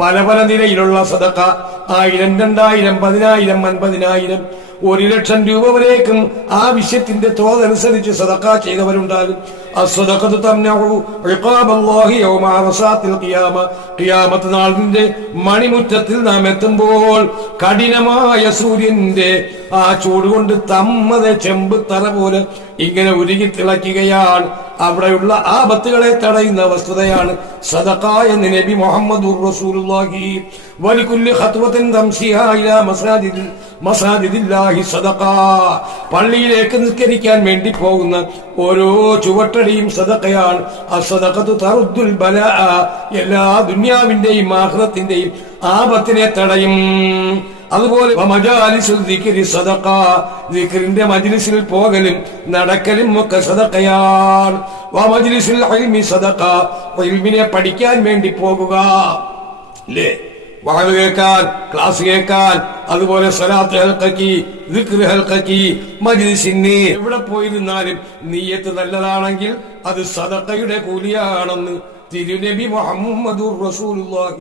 പല പല നിലയിലുള്ള സദഖ 1000, 2000, 10000, 50000, 1,00,000 രൂപ വരേക്കും ആവശ്യത്തിന്റെ തോതനുസരിച്ച് സദഖ ചെയ്തവരുണ്ടാകും. അസ്സദഖതു തംനഉ ഇഖാബല്ലാഹി യൗമ അറസാത്തിൽ ഖിയാമ. ഖിയാമത്ത് നാളിന്റെ മണിമുറ്റത്തിൽ നാം എത്തുമ്പോൾ കഠിനമായ സൂര്യന്റെ ആ ചൂടുകൊണ്ട് തമ്മത ചെമ്പ് തറ പോലെ ഇങ്ങനെ ഉരുകി തിളയ്ക്കുകയാണ്. അവിടെയുള്ള ആപത്തുകളെ തടയുന്ന വസ്തുതയാണ് സദഖ എന്ന് നബി മുഹമ്മദുർ റസൂലുള്ളാഹി. വലികുല്ലി ഖത്വത്തിൻ തംശിഹാ ഇലാ മസാജിദില്ലാഹി സദഖ. പള്ളിയിലേക്ക് നിസ്കരിക്കാൻ വേണ്ടി പോകുന്ന ഓരോ ചുവട്ടടിയും സദഖയാണ്. അസ്സദഖതു തറുദ്ദുൽ ബലാഅ. എല്ലാ ദുനിയാവിന്റെയും ആഖിറത്തിന്റെയും ആപത്തിനെ തടയും. അതുപോലെ ദിക്റിന്റെ മജ്ലിസിൽ പോകലും നടക്കലും ഒക്കെ സദഖയാണ്. വമജ്ലിസുൽ ഇൽമി സദഖ. ഇൽമിനെ പഠിക്കാൻ വേണ്ടി പോകുക, അല്ലേ? വഅദ് കേൾക്കാൻ, ക്ലാസ് കേൾക്കാൻ, അതുപോലെ സ്വലാത്ത് ഹൽഖക്കി, ദിക്ർ ഹൽഖക്കി, മജ്ലിസിന് എവിടെ പോയിരുന്നാലും നിയ്യത്ത് നല്ലതാണെങ്കിൽ അത് സദഖയുടെ കൂലിയാണെന്ന് തിരുനബി മുഹമ്മദുർ റസൂലുള്ളാഹി